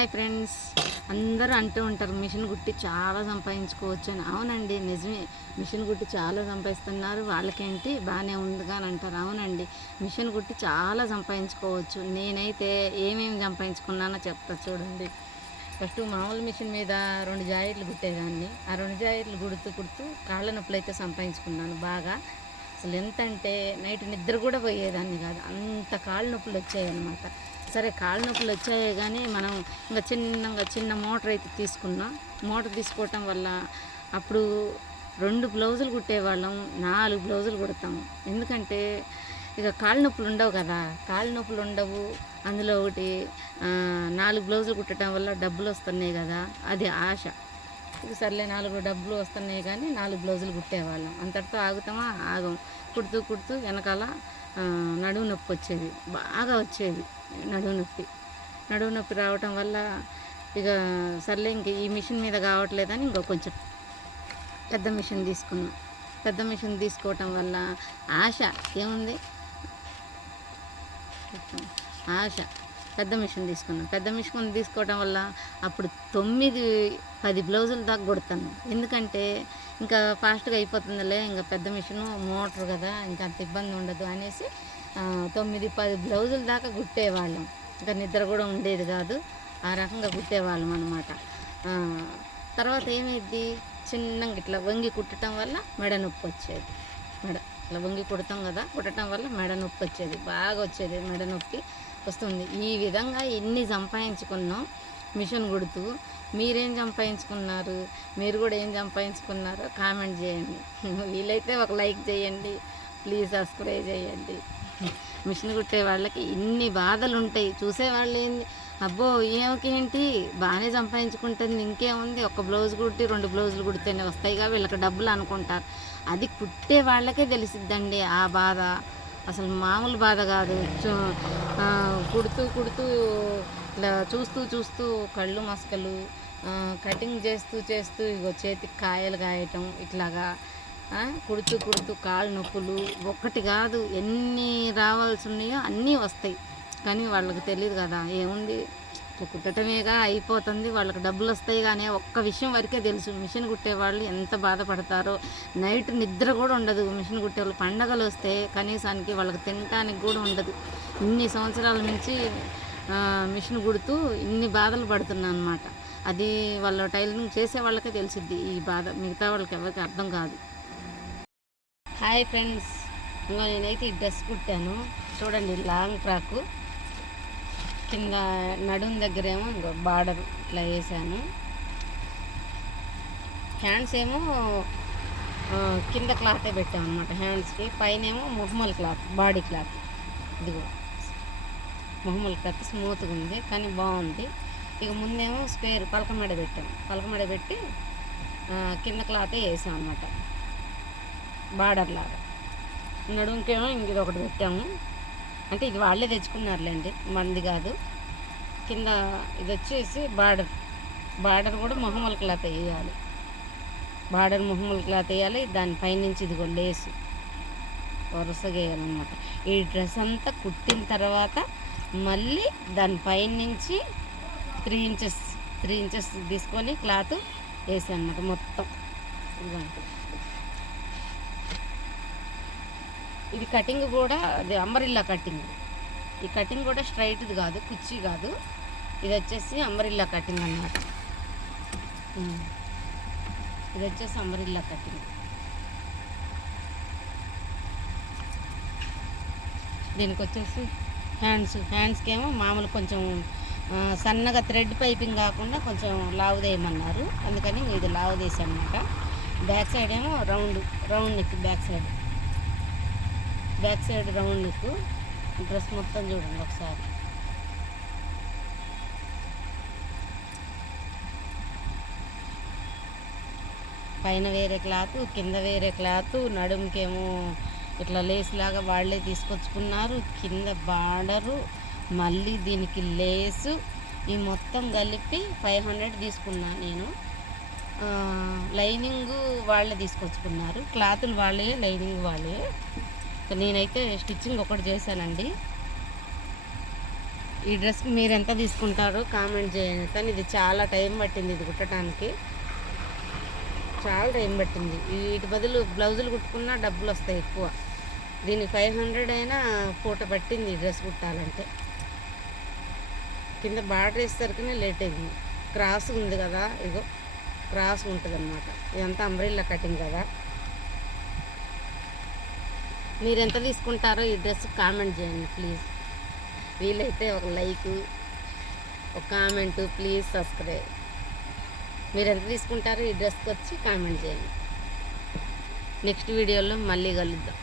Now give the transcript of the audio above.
Hi friends, అందరూ అంటూ ఉంటారు మిషన్ కుట్టి చాలా సంపాదించుకోవచ్చు అని. అవునండి, నిజమే. మిషన్ కుట్టి చాలా సంపాదిస్తున్నారు. వాళ్ళకేంటి బాగానే ఉందిగా అని అంటారు. అవునండి, మిషన్ కుట్టి చాలా సంపాదించుకోవచ్చు. నేనైతే ఏమేమి సంపాదించుకున్నానో చెప్తా చూడండి. ఫస్ట్ మామూలు మిషన్ మీద 2 జాకెట్లు కుట్టేదాన్ని. ఆ 2 జాకెట్లు కుడుతూ కాళ్ళ నొప్పులు అయితే సంపాదించుకున్నాను బాగా. అసలు ఎంత అంటే నైట్ నిద్ర కూడా పోయేదాన్ని కాదు, అంత కాళ్ళ నొప్పులు వచ్చాయి అన్నమాట. సరే, కాళ్ళ నొప్పులు వచ్చాయి కానీ మనం ఇంకా చిన్న మోటార్ అయితే తీసుకున్నాం. మోటార్ తీసుకోవటం వల్ల అప్పుడు 2 బ్లౌజులు కుట్టేవాళ్ళం, 4 బ్లౌజులు కుడతాము. ఎందుకంటే ఇక కాళ్ళ నొప్పులు ఉండవు కదా, కాళ్ళ నొప్పులు ఉండవు. అందులో ఒకటి 4 బ్లౌజులు కుట్టడం వల్ల డబ్బులు వస్తున్నాయి కదా, అది ఆశ. ఇక సర్లే 4 డబ్బులు వస్తున్నాయి కానీ 4 బ్లౌజులు కుట్టేవాళ్ళం. అంతటితో ఆగుతామా? ఆగం. కుడుతూ వెనకాల నడుము నొప్పి వచ్చేది, బాగా వచ్చేది నడుము నొప్పి రావటం వల్ల ఇక సర్లే ఇంక ఈ మిషన్ మీద కావట్లేదని ఇంకో కొంచెం పెద్ద మిషన్ తీసుకున్నాం. పెద్ద మిషన్ తీసుకోవటం వల్ల ఆశ ఏముంది, ఆశ పెద్ద మిషన్ తీసుకున్నాం. పెద్ద మిషన్ తీసుకోవటం వల్ల అప్పుడు 9-10 బ్లౌజులు దాకా కుడతాను. ఎందుకంటే ఇంకా ఫాస్ట్గా అయిపోతుందిలే, ఇంకా పెద్ద మిషను మోటార్ కదా, ఇంకా అంత ఇబ్బంది ఉండదు అనేసి 9-10 బ్లౌజుల దాకా కుట్టేవాళ్ళం. ఇంకా నిద్ర కూడా ఉండేది కాదు, ఆ రకంగా కుట్టేవాళ్ళం అనమాట. తర్వాత ఏమైంది, చిన్నగా ఇట్లా వంగి కుట్టడం వల్ల మెడ నొప్పి వచ్చేది. ఇట్లా వంగి కుడతాం కదా, కుట్టడం వల్ల మెడ నొప్పి వచ్చేది, బాగా వచ్చేది మెడ నొప్పి వస్తుంది. ఈ విధంగా ఎన్ని సంపాదించుకున్నాం మిషన్ కుడుతూ. మీరేం సంపాదించుకున్నారు? మీరు కూడా ఏం సంపాదించుకున్నారో కామెంట్ చేయండి. వీలైతే ఒక లైక్ చేయండి, ప్లీజ్ సబ్స్క్రైబ్ చేయండి. మిషన్ కుట్టే వాళ్ళకి ఇన్ని బాధలు ఉంటాయి. చూసేవాళ్ళు ఏంది, అబ్బో ఏమకేంటి బాగానే సంపాదించుకుంటుంది, ఇంకేముంది, ఒక బ్లౌజ్ కుట్టి 2 బ్లౌజులు కుడితేనే వస్తాయిగా వీళ్ళకి డబ్బులు అనుకుంటారు. అది కుట్టే వాళ్ళకే తెలిసిద్దండి ఆ బాధ. అసలు మామూలు బాధ కాదు. కుడుతూ ఇట్లా చూస్తూ కళ్ళు మసకలు, కటింగ్ చేస్తూ ఇగో చేతికి కాయలు కాయటం, ఇట్లాగా కుడుతూ కాళ్ళు నొప్పులు ఒక్కటి కాదు, ఎన్ని రావాల్సి ఉన్నాయో అన్నీ వస్తాయి. కానీ వాళ్ళకి తెలియదు కదా, ఏముంది కుట్టటమేగా అయిపోతుంది, వాళ్ళకి డబ్బులు వస్తాయి కానీ ఒక్క విషయం వరకే తెలుసు. మిషన్ కుట్టేవాళ్ళు ఎంత బాధపడతారో, నైట్ నిద్ర కూడా ఉండదు. మిషన్ కుట్టేవాళ్ళు పండగలు వస్తే కనీసానికి వాళ్ళకి తినటానికి కూడా ఉండదు. ఇన్ని సంవత్సరాల నుంచి మిషన్ కుడుతూ ఇన్ని బాధలు పడుతున్నాను అనమాట. అది వాళ్ళ టైలరింగ్ చేసే వాళ్ళకే తెలిసిద్ది ఈ బాధ, మిగతా వాళ్ళకి ఎవరికి అర్థం కాదు. హాయ్ ఫ్రెండ్స్, ఇంకా నేనైతే ఈ డ్రెస్ కుట్టాను చూడండి. లాంగ్ ఫ్రాకు కింద నడుం దగ్గరేమో ఇంకో బార్డర్ ఇట్లా వేసాను. హ్యాండ్స్ ఏమో కింద క్లాతే పెట్టాము అనమాట. హ్యాండ్స్కి పైన ఏమో మొహమ్మల్ క్లాత్, బాడీ క్లాత్. ఇదిగో మొహమ్మల్ క్లాత్ స్మూత్గా ఉంది కానీ బాగుంది. ఇక ముందేమో స్క్వేర్ పలకమెడ పెట్టాము. పలకమెడ పెట్టి కింద క్లాతే వేసాం అనమాట, బార్డర్ లాగా. నడుంకేమో ఇది ఒకటి పెట్టాము. అంటే ఇది వాళ్ళే తెచ్చుకున్నారులేండి, మనది కాదు. కింద ఇది వచ్చేసి బార్డర్ కూడా మొహమ్మల్ క్లాత్ వేయాలి. బార్డర్ మొహమ్మల్ క్లాత్ వేయాలి. దానిపైనుంచి ఇదిగో లేసు వరుసగా వేయాలన్నమాట. ఈ డ్రెస్ అంతా కుట్టిన తర్వాత మళ్ళీ దానిపైనుంచి 3 ఇంచెస్ తీసుకొని క్లాత్ వేసాను అన్నమాట మొత్తం. ఇది కటింగ్ కూడా అది అంబరిల్లా కటింగ్. ఈ కటింగ్ కూడా స్ట్రైట్ది కాదు, కుర్చీ కాదు, ఇది వచ్చేసి అంబరిల్లా కటింగ్ అన్నమాట. ఇది వచ్చేసి అంబరిల్లా కటింగ్. దీనికి వచ్చేసి హ్యాండ్స్కి ఏమో మామూలు కొంచెం సన్నగా థ్రెడ్ పైపింగ్ కాకుండా కొంచెం లావుదేయమన్నారు, అందుకని ఇది లావుదేసి అన్నమాట. బ్యాక్ సైడ్ ఏమో round neck, back side round neck. Dress మొత్తం చూడండి ఒకసారి. పైన వేరే క్లాత్, కింద వేరే క్లాత్. నడుముకేమో ఇట్లా లేస్ లాగా వాళ్ళే తీసుకొచ్చుకున్నారు. కింద బార్డరు, మళ్ళీ దీనికి లేసు, ఈ మొత్తం కలిపి 500 తీసుకున్నా నేను. లైనింగ్ వాళ్ళే తీసుకొచ్చుకున్నారు, క్లాతులు వాళ్ళే, లైనింగ్ వాళ్ళే. నేనైతే స్టిచ్చింగ్ ఒకటి చేశానండి. ఈ డ్రెస్ మీరు ఎంత తీసుకుంటారో కామెంట్ చేయండి. కానీ ఇది చాలా టైం పట్టింది ఇది కుట్టడానికి, చాలా టైం పట్టింది. వీటి బదులు బ్లౌజులు కుట్టుకున్నా డబ్బులు వస్తాయి ఎక్కువ. దీనికి 500 అయినా పూట పట్టింది ఈ డ్రెస్ కుట్టాలంటే. కింద బార్డర్ వేసేసరికినే లేట్ అయింది. క్రాస్ ఉంది కదా, ఇగో క్రాస్ ఉంటుంది అనమాట. ఇదంతా అంబ్రెల్లా కటింగ్ కదా. మీరు ఎంత తీసుకుంటారో ఈ డ్రెస్ కామెంట్ చేయండి ప్లీజ్. వీలైతే ఒక లైక్, ఒక కామెంటు, ప్లీజ్ సబ్స్క్రైబ్. మీరు ఎంత తీసుకుంటారో ఈ డ్రెస్కి వచ్చి కామెంట్ చేయండి. నెక్స్ట్ వీడియోలో మళ్ళీ కలుద్దాం.